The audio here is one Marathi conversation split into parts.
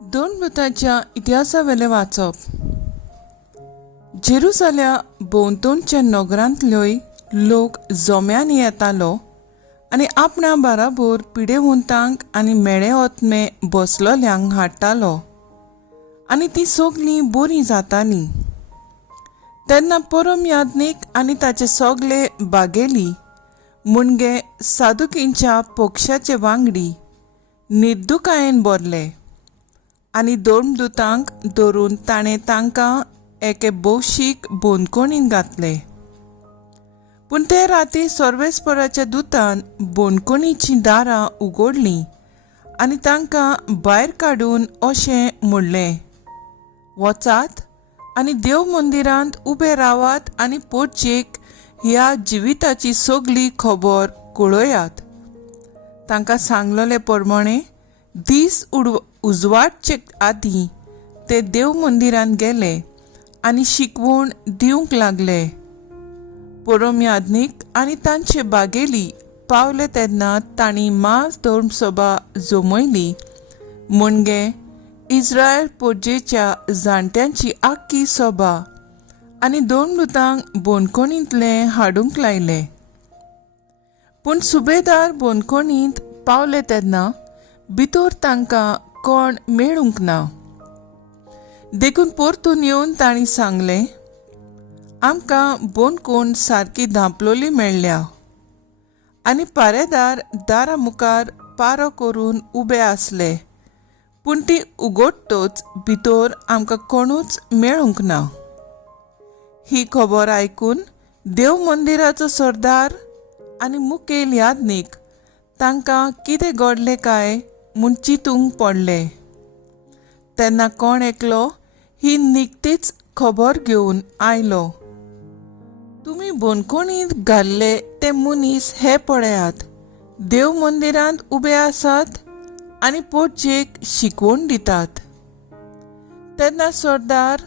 दोन भुतांच्या इतिहासावेले वाचप. जेरुसाल्या भोंवतणच्या नगरांतलोय लोक जोम्यान येतालो आनी आपणा बाराबर पिडेवंतांक आनी मेळे ओतमे बसलोल्यांक हाडटालो आनी ती सगलीं बरीं जातालीं. तेन्ना परम याज्ञीक आनी ताचे सगळे बागेली मुणगे सादुकींच्या पक्षाचे वांगडी निर्दुकायेन बरले आनी दोन दुतांक धरून ताणें तांकां एके भौशीक बोंदकोणीन घातले. पूण ते राती सर्वेस्पराच्या दुतान बोंदकोणीचीं दारां उगडलीं आनी तांकां भायर काडून अशें म्हणलें, वचात आनी देव मंदिरांत उबे रावात आनी पोरचेक ह्या जिविताची सगळी खबर कळयात. तांकां सांगलोले प्रमाणे दीस उजवाडचे आदीं ते देव मंदिरांत गेले आनी शिकवण दिवंक लागले. परम याज्ञीक आनी तांचे बागेली पावले तेन्ना तांणी मास धर्मसभा जमयली मुणगे इस्रायल पोरजेच्या जाणट्यांची आख्खी सभा आनी दोन दुतांक बोंदकोणींतले हाडूंक लायले. पूण सुबेदार बोंदकोणींत पावले तेन्ना भितर तांकां कोण मेळूंक ना. देखून परतून येवन तांणी सांगलें, आमकां बोंदकोण सारकी धांपलोली मेळ्ळ्या आनी पारेदार दारा मुखार पारो करून उबे आसले, पूण ती उगडटोच भितर आमकां कोणूच मेळूंक ना. ही खबर आयकून देव मंदिराचो सरदार आनी मुखेल याज्ञीक तांकां कितें घडलें काय म्हूण चिंतूंक पडले. तेन्ना कोण एकलो ही निकतीच खबर घेवन आयलो. तुमी बोंदकोणींत घाल्ले ते मनीस हे पळयात, देव मंदिरांत उबे आसात आनी पोरचेक शिकवण दितात. तेन्ना सरदार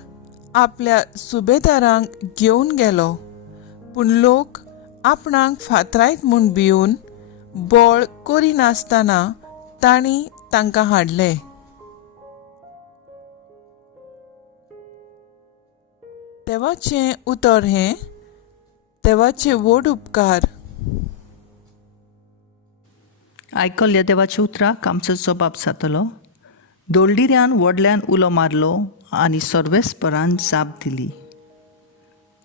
आपल्या सुबेदारांक घेवन गेलो, पूण लोक आपणाक फातरायत म्हूण भिवन बोळ करिनासतना तांणी तांकां हाडले. देवाचें उतर हें, देवाचे व्हड उपकार. आयकल्ल्या देवाच्या उतराक आमचो जबाब जातलो. दोलडिऱ्यान व्हडल्यान उलो मारलो आनी सर्वेस्परान जाप दिली.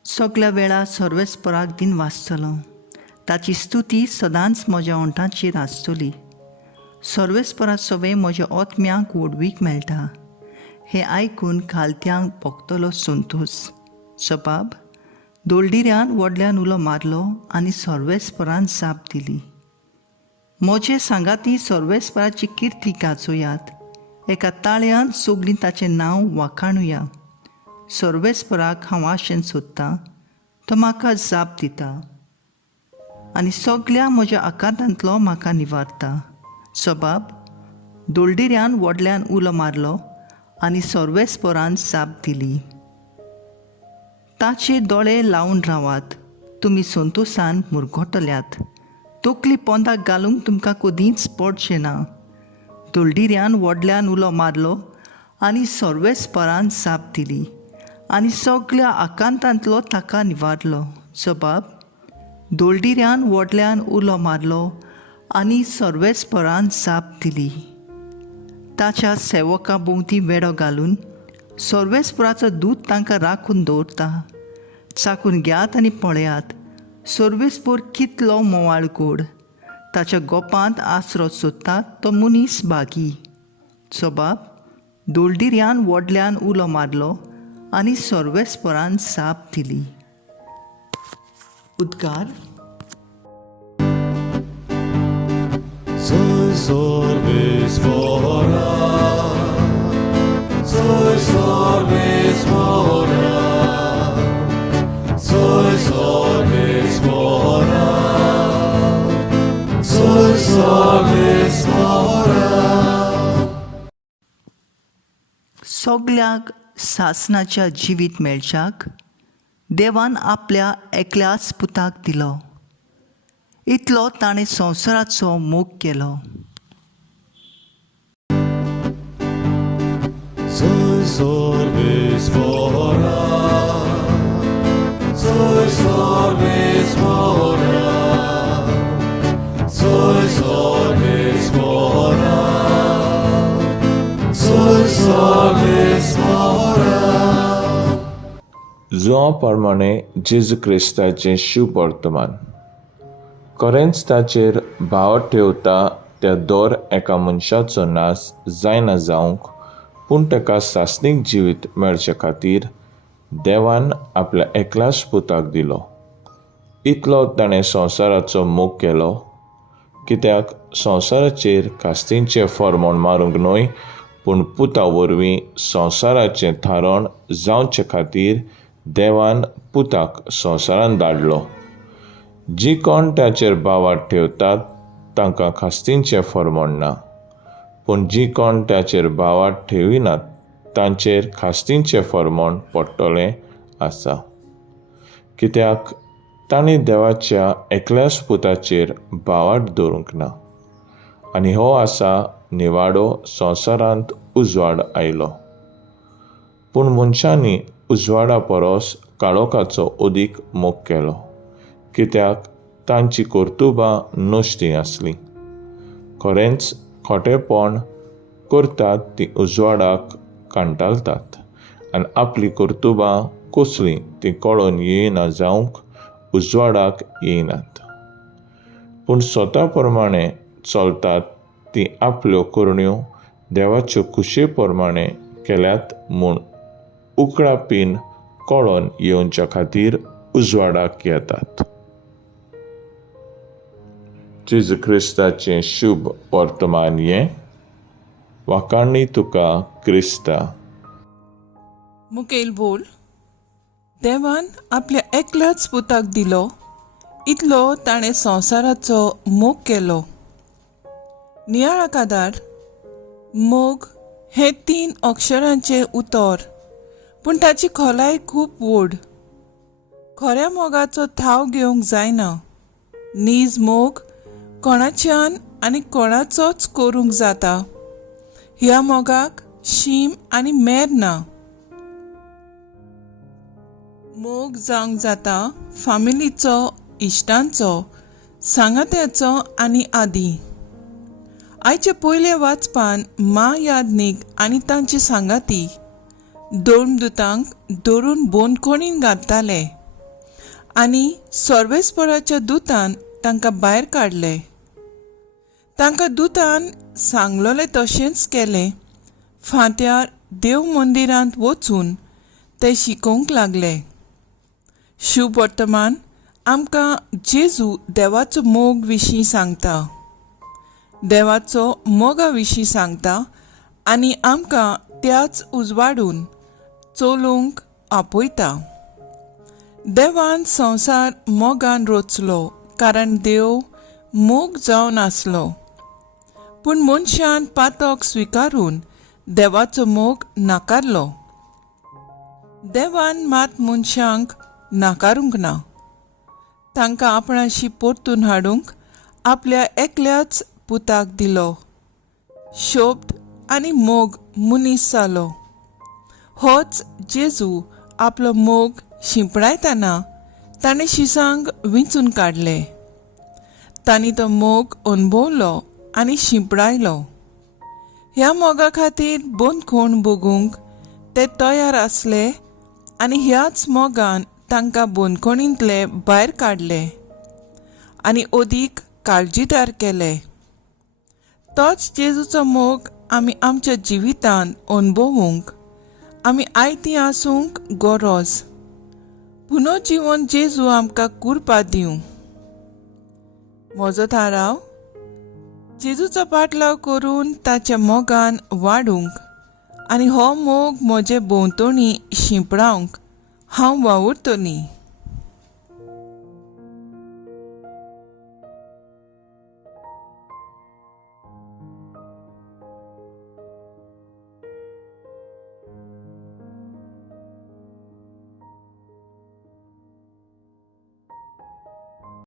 सगळ्या वेळा सर्वेस्पराक दिन वाजतलो. ताची स्तुती सदांच म्हज्या ओंठांचेर आसतली. सर्वेस्परा सवे म्हज्या ओतम्यांक ओडवीक मेळटा. हें आयकून खालत्यांक भोगतलो संतोश. जबाब: दोलडिऱ्यान व्हडल्यान उलो मारलो आनी सर्वेस्परान जाप दिली. म्हजे सांगाती सर्वेस्पराची किर्ती गाजोयात. एका ताळ्यान सगळीं ताचें नांव वाखाणुया. सर्वेस्पराक हांव आशेन सोदतां, तो म्हाका जाप दिता आनी सगळ्या म्हज्या आकांतांतलो म्हाका निवारता. जबाब: दोलडिऱ्यान व्हडल्यान उलो मारलो आनी सर्वेस्परान जाप दिली. ताचे दोळे लावन रावात, तुमी संतोशान मुरगोटल्यात. तकली पोंदाक घालूंक तुमकां कदींच पडचें ना. दोलडिऱ्यान व्हडल्यान उलो मारलो आनी सर्वेस्परान जाप दिली आनी सगळ्या आकांतांतलो ताका निवारलो. जबाब: दोलडिऱ्यान व्हडल्यान उलो मारलो आनी सर्वेस्परान जाप दिली. ताच्या सेवकां भोंवती वेडो घालून सर्वेस्पराचो दूत तांकां राखून दवरता. चाकून घेयात आनी पळयात, सर्वेस्पर कितलो मोवाळ गोड. ताच्या गोपांत आसरो सोदता तो मनीस भागी. जबाब: दोलडिऱ्यान व्हडल्यान उलो मारलो आनी सर्वेस्परान जाप दिली. उद्गार. Soy sorvespora, soy sorvespora, soy sorvespora, soy sorvespora. सगळ्याक सासणाच्या जिवीत मेळच्याक देवान आपल्या एकल्याच पुताक दिलो. इतलो ताणें संवसाराचो मोग केलो. Sois mora, sois mora, sois mora, sois mora. जुआंप्रमाणे जेजू क्रिस्ताचें शुभ वर्तमान. खरेंच ताचेर भाव ठेवता त्या दर एका मनशाचो नाश जायना जावंक, पूण ताका सासणीक जिवीत मेळचे खातीर देवान आपल्या एकल्याच पुताक दिलो. इतलो ताणें संवसाराचो मोग केलो, कित्याक संवसाराचेर कास्तींचें फर्मोण मारूंक न्हय, पूण पुता वरवीं संवसाराचें थारण जावचे खातीर देवान पुताक संवसारांत धाडलो. जी कोण ताचेर बावाट ठेवतात तांकां खास्तींचें फर्मोण ना, पूण जी कोण ताचेर बावाट ठेविनात तांचेर खास्तींचें फर्मोण पडटलें आसा. कित्याक तांणी देवाच्या एकल्याच पुताचेर बावाट दवरूंक ना, आनी हो आसा निवाडो संवसारांत उजवाड आयलो. पूण मनशांनी उजवाडा परस काळोखाचो अदीक मोग केलो, कित्याक तांची कर्तुबां नश्टीं आसलीं. खरेंच खोटेपण करतात तीं उजवाडाक कांटाळतात, आनी आपलीं कर्तुबां कसलीं तीं कळोवन येयना जावंक उजवाडाक येयनात. पूण स्वता प्रमाणे चलतात तीं आपल्यो करण्यो देवाच्यो खुशे प्रमाणे केल्यात म्हूण उकळापीन कळोवन येवच्या खातीर उजवाडाक येतात. जेजू क्रिस्ताचें शुभ वर्तमान हें. वाखाणणी तुका क्रिस्ता. मुखेल बोल. देवान आपल्या एकल्याच पुताक दिलो, इतलो ताणें संवसाराचो मोग केलो. नियाळाक आदार. मोग हें 3 अक्षरांचें उतर, पूण ताची खोलाय खूब व्हड. खऱ्या मोगाचो थाव घेवंक जायना. नीज मोग कोणाच्यान आनी कोणाचोच करूंक जाता. ह्या मोगाक शीम आनी मेर ना. मोग जावंक जाता फामिलीचो, इश्टांचो, सांगात्याचो आनी आदी. आयचे पयले वाचपान मा यादनीक आनी तांची सांगाती 2 दुतांक धरून बोंदखणीन घालताले, आनी सर्वेस्पराच्या दुतान तांकां भायर काडले. तांकां दुतान सांगलोलें तशेंच केलें. फांत्यार देव मंदिरांत वचून ते शिकोवंक लागले. शुभ वर्तमान आमकां जेजू देवाचो मोग विशीं सांगता. देवाचो मोगा विशीं सांगता आनी आमकां त्याच उजवाडून चलूंक आपयता. देवान संवसार मोगान रचलो, कारण देव मोग जावन आसलो. पूण मनशान पातक स्विकारून देवाचो मोग नाकारलो. देवान मात मनशांक नाकारूंक ना. तांकां आपणाशी परतून हाडूंक आपल्या एकल्याच पुताक दिलो. शोब्द आनी मोग मनीस जालो. होच जेजू आपलो मोग शिंपडायतना ताणें शिसांक विंचून काडले. तांणी तो मोग अणभवलो आनी शिंपडायलो. ह्या मोगा खातीर बोंदखण भोगूंक ते तयार आसले, आनी ह्याच मोगान तांकां बोंदखणींतले भायर काडले आनी अदीक काळजीदार केले. तोच जेजूचो मोग आमी आमच्या जिवितांत अणभवूंक आमी आयतीं आसूंक गरज. पुनर्जीवन जेजू आमकां कुरपा दिवं. म्हजो थाराव. जेजूचो पाटलाव करून ताच्या मोगान वाडूंक आनी हो मोग म्हजे भोंवतणी शिंपडावंक हांव वावुरतलीं.